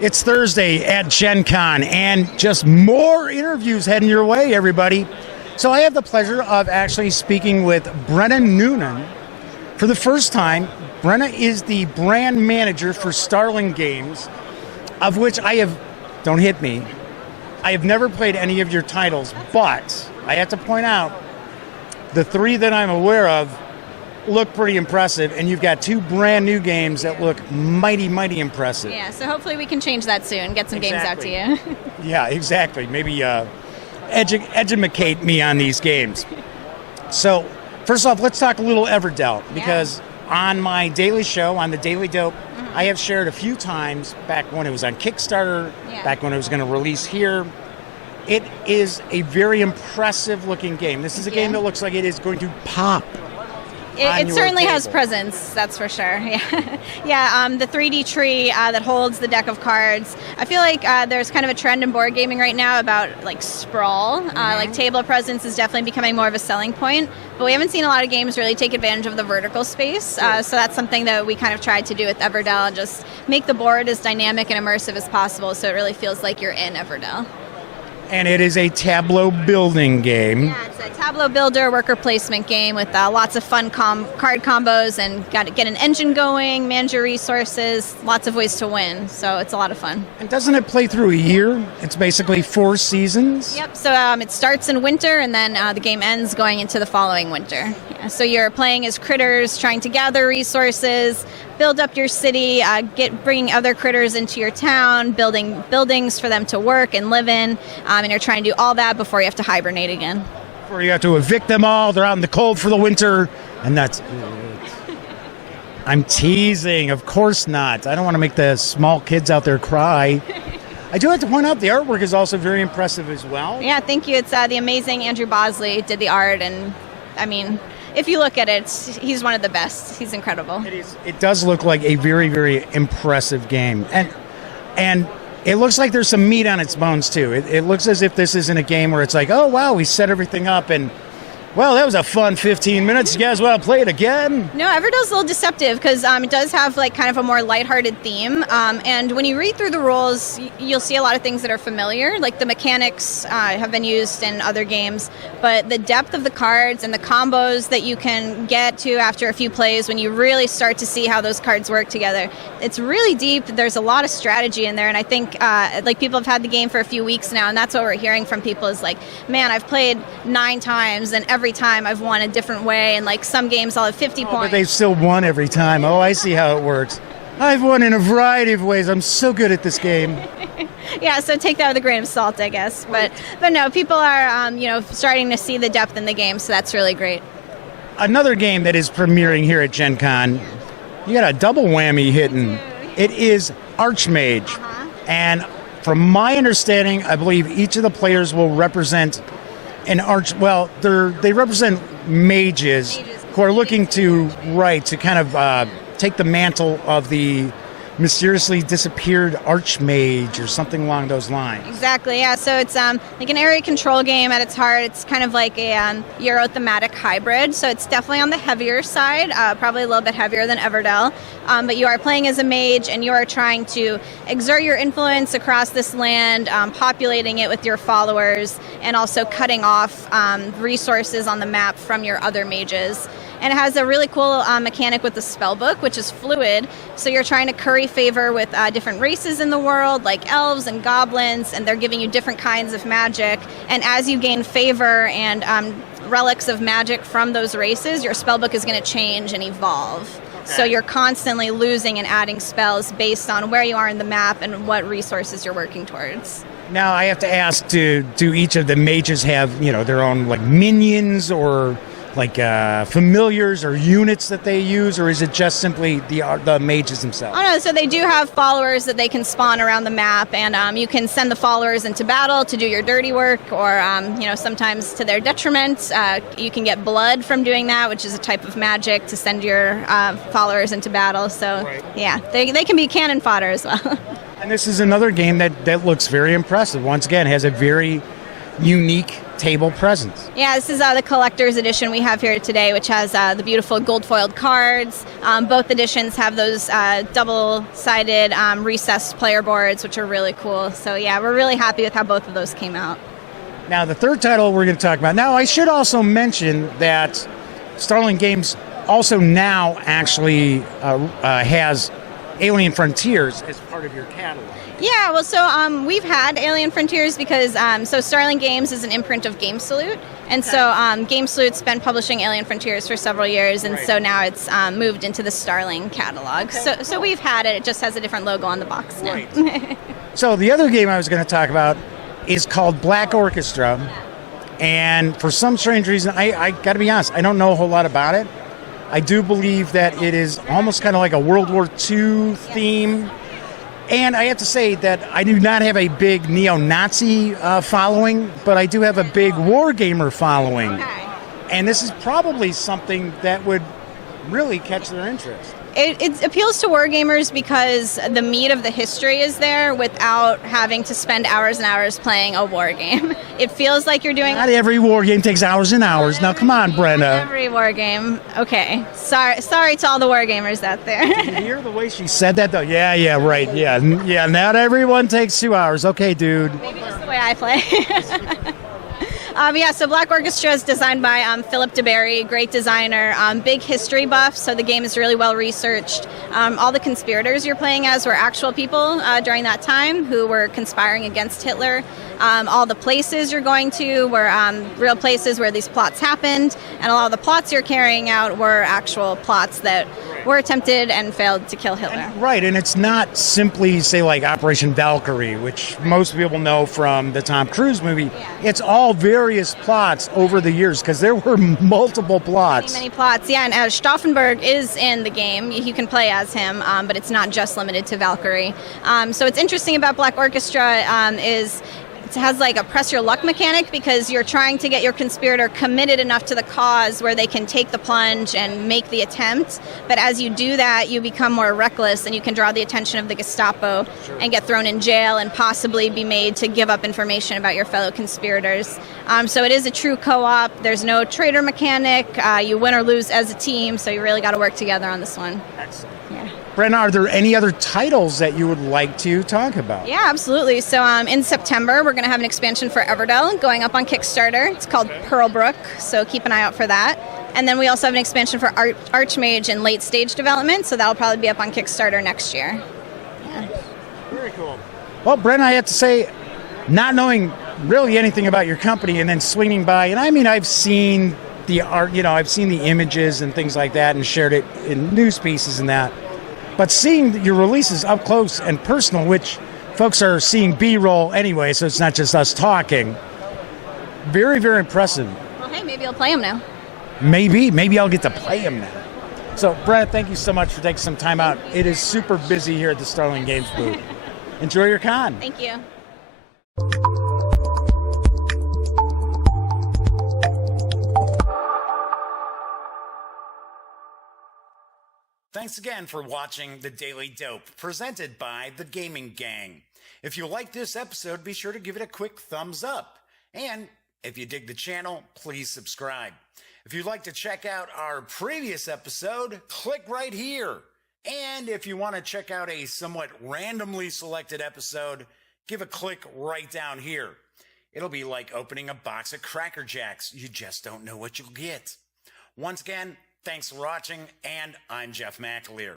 It's Thursday at Gen Con, and just more interviews heading your way, everybody. So I have the pleasure of actually speaking with Brenna Noonan. For the first time, Brenna is the brand manager for Starling Games, of which I have, don't hit me, I have never played any of your titles, but I have to point out, the three that I'm aware of look pretty impressive, and you've got two brand new games that look mighty, mighty impressive. Yeah, so hopefully we can change that soon, get some games out to you. Yeah, exactly. Maybe educate me on these games. So, first off, let's talk a little Everdell, because on my daily show, on the Daily Dope, I have shared a few times back when it was on Kickstarter, back when it was going to release here. It is a very impressive looking game. This is a game that looks like it is going to pop. It certainly has presence, that's for sure. Yeah, the 3D tree that holds the deck of cards. I feel like there's kind of a trend in board gaming right now about like sprawl. Like table presence is definitely becoming more of a selling point, but we haven't seen a lot of games really take advantage of the vertical space. So that's something that we kind of tried to do with Everdell, and just make the board as dynamic and immersive as possible, so it really feels like you're in Everdell. And it is a tableau building game. Yeah, it's a tableau builder, worker placement game with lots of fun card combos, and got to get an engine going, manage your resources, lots of ways to win. So it's a lot of fun. And doesn't it play through a year? It's basically 4 seasons? Yep, so it starts in winter, and then the game ends going into the following winter. Yeah, so you're playing as critters, trying to gather resources, build up your city, bringing other critters into your town, building buildings for them to work and live in, and you're trying to do all that before you have to hibernate again. Before you have to evict them all, they're out in the cold for the winter, and that's... I'm teasing, of course not. I don't want to make the small kids out there cry. I do have to point out the artwork is also very impressive as well. Yeah, thank you. It's the amazing Andrew Bosley did the art, and I mean, if you look at it, he's one of the best. He's incredible. It does look like a very, very impressive game. And it looks like there's some meat on its bones, too. It looks as if this isn't a game where it's like, oh, wow, we set everything up, and, well, that was a fun 15 minutes. You guys want to play it again? No, Everdell's a little deceptive because it does have like kind of a more lighthearted theme. And when you read through the rules, you'll see a lot of things that are familiar. Like the mechanics have been used in other games, but the depth of the cards and the combos that you can get to after a few plays, when you really start to see how those cards work together, it's really deep. There's a lot of strategy in there, and I think like people have had the game for a few weeks now, and that's what we're hearing from people is like, man, I've played 9 times, and every time I've won a different way, and like some games I'll have 50 points. But they've still won every time. Oh, I see how it works. I've won in a variety of ways. I'm so good at this game. Yeah, so take that with a grain of salt, I guess. But no, people are starting to see the depth in the game, so that's really great. Another game that is premiering here at Gen Con, you got a double whammy hitting. It is Archmage. And from my understanding, I believe each of the players will represent they represent mages who are looking to kind of take the mantle of the mysteriously disappeared Archmage or something along those lines. Exactly, yeah. So it's like an area control game at its heart. It's kind of like a Euro-thematic hybrid, so it's definitely on the heavier side, probably a little bit heavier than Everdell. But you are playing as a mage, and you are trying to exert your influence across this land, populating it with your followers, and also cutting off resources on the map from your other mages. And it has a really cool mechanic with the spell book, which is fluid. So you're trying to curry favor with different races in the world, like elves and goblins, and they're giving you different kinds of magic. And as you gain favor and relics of magic from those races, your spell book is going to change and evolve. Okay. So you're constantly losing and adding spells based on where you are in the map and what resources you're working towards. Now I have to ask, do each of the mages have their own like minions or like familiars or units that they use, or is it just simply the mages themselves? Oh no, so they do have followers that they can spawn around the map, and you can send the followers into battle to do your dirty work, or sometimes to their detriment. You can get blood from doing that, which is a type of magic to send your followers into battle. So yeah, they can be cannon fodder as well. And this is another game that looks very impressive. Once again, has a very unique table presence. Yeah, this is the collector's edition we have here today, which has the beautiful gold-foiled cards. Both editions have those double-sided recessed player boards, which are really cool. So yeah, we're really happy with how both of those came out. Now, the third title we're going to talk about. Now, I should also mention that Starling Games also now actually has Alien Frontiers as part of your catalog. Yeah, well, so we've had Alien Frontiers because so Starling Games is an imprint of Game Salute, and so Game Salute's been publishing Alien Frontiers for several years, and so now it's moved into the Starling catalog. So we've had it; it just has a different logo on the box now. Right. So the other game I was going to talk about is called Black Orchestra, and for some strange reason, I got to be honest, I don't know a whole lot about it. I do believe that it is almost kind of like a World War II theme. And I have to say that I do not have a big neo-Nazi following, but I do have a big wargamer following. Okay. And this is probably something that would really catch their interest. It appeals to wargamers because the meat of the history is there without having to spend hours and hours playing a war game. It feels like you're doing... Not every war game takes hours and hours. Now, come on, Brenna. Every war game. Okay. Sorry to all the wargamers out there. Did you hear the way she said that, though? Yeah, right. Yeah, not everyone takes 2 hours. Okay, dude. Maybe just the way I play. So Black Orchestra is designed by Philip DeBerry, great designer, big history buff, so the game is really well researched. All the conspirators you're playing as were actual people during that time who were conspiring against Hitler. All the places you're going to were real places where these plots happened, and a lot of the plots you're carrying out were actual plots that were attempted and failed to kill Hitler. Right, and it's not simply, say, like Operation Valkyrie, which most people know from the Tom Cruise movie. Yeah. It's all various plots over the years, because there were multiple plots. Many plots, yeah, and Stauffenberg is in the game. You can play as him, but it's not just limited to Valkyrie. So what's interesting about Black Orchestra is it has like a press your luck mechanic, because you're trying to get your conspirator committed enough to the cause where they can take the plunge and make the attempt. But as you do that, you become more reckless and you can draw the attention of the Gestapo and get thrown in jail and possibly be made to give up information about your fellow conspirators. So it is a true co-op. There's no traitor mechanic. You win or lose as a team, so you really got to work together on this one. Excellent. Yeah. Brenna, are there any other titles that you would like to talk about? Yeah, absolutely. So in September, we're going to have an expansion for Everdell going up on Kickstarter. It's called Pearlbrook, so keep an eye out for that. And then we also have an expansion for Archmage in late stage development, so that'll probably be up on Kickstarter next year. Yeah. Very cool. Well, Brenna, I have to say, not knowing really anything about your company and then swinging by, and I mean, I've seen the art, I've seen the images and things like that and shared it in news pieces and that. But seeing your releases up close and personal, which folks are seeing B-roll anyway, so it's not just us talking, very, very impressive. Well, hey, maybe I'll play them now. Maybe I'll get to play them now. So, Brenna, thank you so much for taking some time out. It is super busy here at the Starling Games booth. Enjoy your con. Thank you. Thanks again for watching The Daily Dope, presented by The Gaming Gang. If you like this episode, be sure to give it a quick thumbs up. And if you dig the channel, please subscribe. If you'd like to check out our previous episode, click right here. And if you want to check out a somewhat randomly selected episode, give a click right down here. It'll be like opening a box of Cracker Jacks. You just don't know what you'll get. Once again, thanks for watching, and I'm Jeff McAleer.